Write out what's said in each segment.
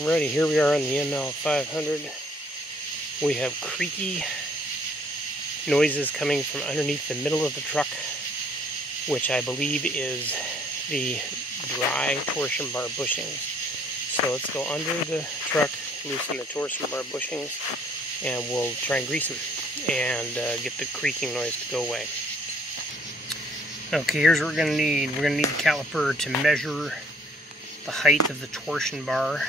Alrighty, here we are on the ML500. We have creaky noises coming from underneath the middle of the truck, which I believe is the dry torsion bar bushings. So let's go under the truck, loosen the torsion bar bushings, and we'll try and grease them and get the creaking noise to go away. Okay, here's what we're going to need. We're going to need the caliper to measure the height of the torsion bar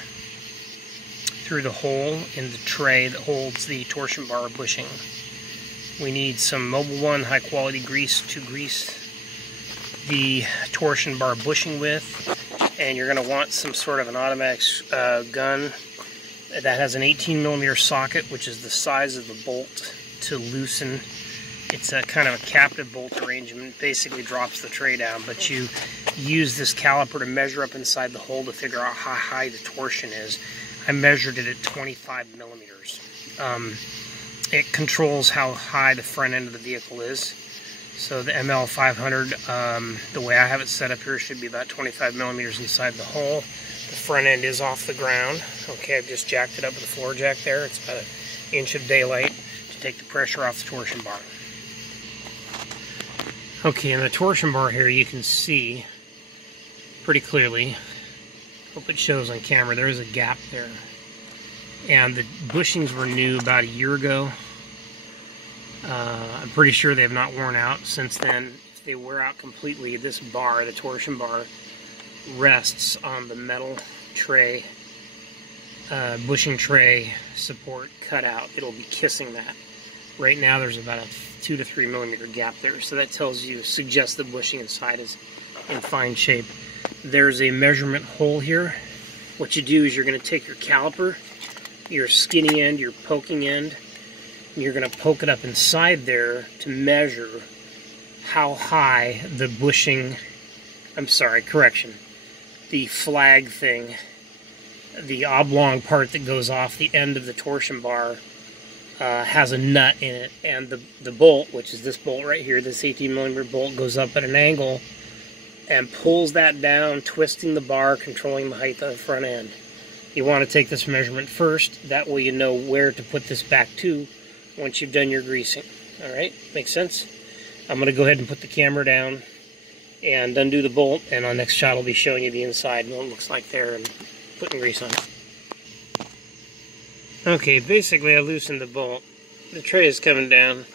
through the hole in the tray that holds the torsion bar bushing. We need some Mobil 1 high quality grease to grease the torsion bar bushing with, and you're going to want some sort of an automatic gun that has an 18mm socket, which is the size of the bolt to loosen. It's a kind of a captive bolt arrangement. It basically drops the tray down, but you use this caliper to measure up inside the hole to figure out how high the torsion is. I measured it at 25mm. It controls how high the front end of the vehicle is. So the ML500, the way I have it set up here, should be about 25mm inside the hole. The front end is off the ground. Okay, I've just jacked it up with a floor jack there. It's about 1 inch of daylight to take the pressure off the torsion bar. Okay, in the torsion bar here you can see pretty clearly, hope it shows on camera, there is a gap there. And the bushings were new about a year ago. I'm pretty sure they have not worn out since then. If they wear out completely, this bar, the torsion bar, rests on the metal tray, bushing tray support cutout. It'll be kissing that. Right now there's about a 2 to 3mm gap there, so that tells you, suggests the bushing inside is in fine shape. There's a measurement hole here. What you do is you're going to take your caliper, your skinny end, your poking end, and you're going to poke it up inside there to measure how high the bushing, the flag thing, the oblong part that goes off the end of the torsion bar, has a nut in it, and the bolt, which is this bolt right here, this 18mm bolt, goes up at an angle and pulls that down, twisting the bar, controlling the height of the front end. You want to take this measurement first, that way you know where to put this back to once you've done your greasing. Alright, makes sense? I'm going to go ahead and put the camera down and undo the bolt, and on next shot I'll be showing you the inside and what it looks like there and putting grease on it. Okay, basically I loosened the bolt. The tray is coming down.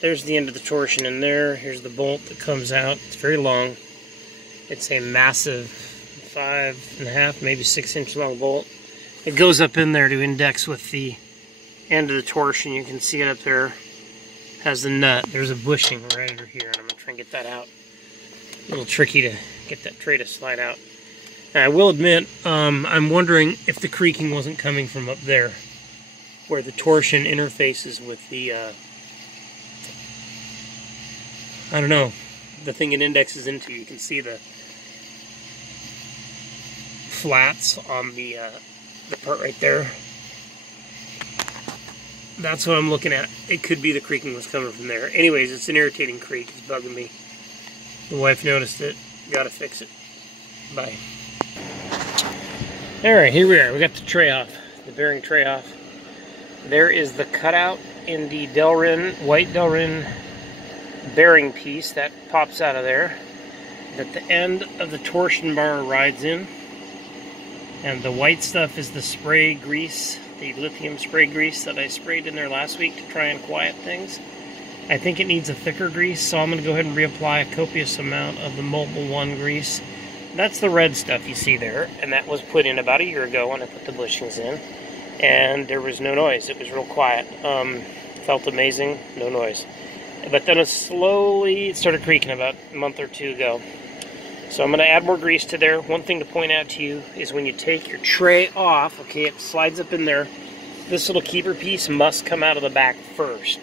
There's the end of the torsion in there. Here's the bolt that comes out. It's very long. It's a massive 5.5, maybe 6 inch long bolt. It goes up in there to index with the end of the torsion. You can see it up there. Has the nut. There's a bushing right under here, and I'm going to try and get that out. A little tricky to get that tray to slide out. I will admit, I'm wondering if the creaking wasn't coming from up there, where the torsion interfaces with the, I don't know, the thing it indexes into. You can see the flats on the part right there. That's what I'm looking at. It could be the creaking was coming from there. Anyways, it's an irritating creak. It's bugging me. The wife noticed it. Gotta fix it. Bye. Alright, here we are. We got the tray off, the bearing tray off. There is the cutout in the white Delrin bearing piece that pops out of there, that the end of the torsion bar rides in. And the white stuff is the spray grease, the lithium spray grease that I sprayed in there last week to try and quiet things. I think it needs a thicker grease, so I'm going to go ahead and reapply a copious amount of the Mobil 1 grease. That's the red stuff you see there, and that was put in about a year ago when I put the bushings in, and there was no noise. It was real quiet. Felt amazing, no noise. But then it started creaking about a month or two ago. So I'm going to add more grease to there. One thing to point out to you is when you take your tray off, okay, it slides up in there, this little keeper piece must come out of the back first.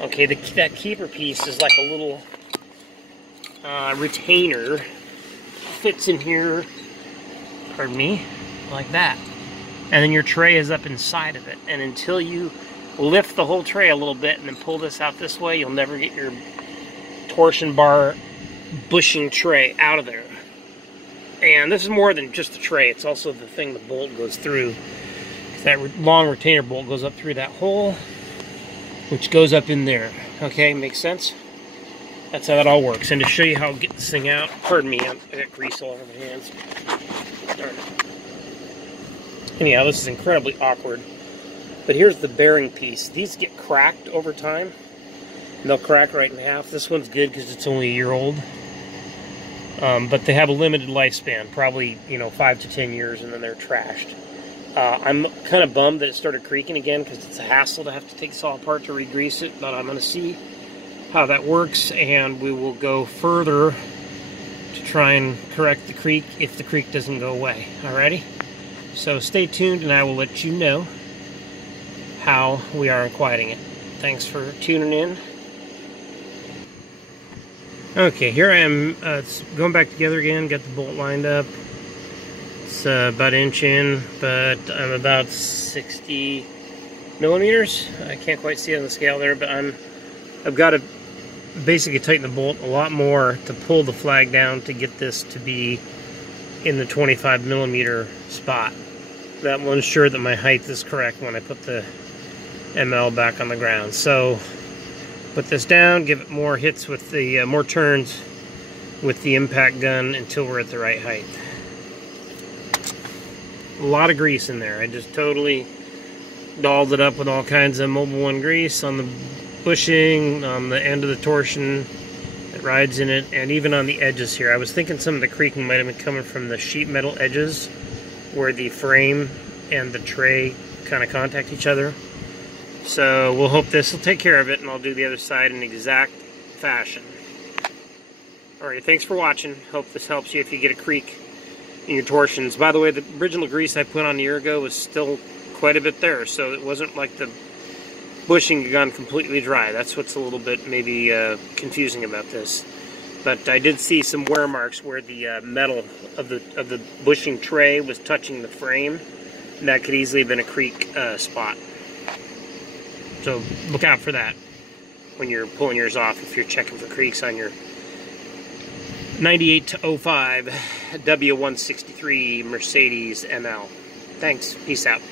Okay, that keeper piece is like a little retainer. Fits in here, pardon me, like that. And then your tray is up inside of it. And until you lift the whole tray a little bit and then pull this out this way, you'll never get your torsion bar bushing tray out of there. And this is more than just the tray, it's also the thing the bolt goes through. That long retainer bolt goes up through that hole, which goes up in there. Okay, makes sense? That's how that all works. And to show you how to get this thing out, pardon me, I got grease all over my hands. Darn it. Anyhow, this is incredibly awkward. But here's the bearing piece. These get cracked over time. They'll crack right in half. This one's good because it's only a year old. But they have a limited lifespan, probably 5 to 10 years, and then they're trashed. I'm kind of bummed that it started creaking again because it's a hassle to have to take this all apart to re-grease it, but I'm going to see how that works, and we will go further to try and correct the creak if the creak doesn't go away. Alrighty? So stay tuned, and I will let you know how we are quieting it. Thanks for tuning in. Okay, here I am. It's going back together again. Got the bolt lined up. It's about an inch in, but I'm about 60 millimeters. I can't quite see it on the scale there, but I've got to basically tighten the bolt a lot more to pull the flag down to get this to be in the 25 millimeter spot. That will ensure that my height is correct when I put the ML back on the ground. So put this down, give it more hits with the more turns with the impact gun until we're at the right height. A lot of grease in there. I just totally dolled it up with all kinds of Mobile 1 grease on the bushing, on the end of the torsion that rides in it, and even on the edges here. I was thinking some of the creaking might have been coming from the sheet metal edges where the frame and the tray kind of contact each other. So we'll hope this will take care of it, and I'll do the other side in exact fashion. Alright, thanks for watching. Hope this helps you if you get a creak in your torsions. By the way, the original grease I put on a year ago was still quite a bit there, so it wasn't like the bushing had gone completely dry. That's what's a little bit maybe confusing about this. But I did see some wear marks where the metal of the bushing tray was touching the frame, and that could easily have been a creak spot. So look out for that when you're pulling yours off if you're checking for creaks on your 98 to 05 w163 Mercedes ML. Thanks. Peace out.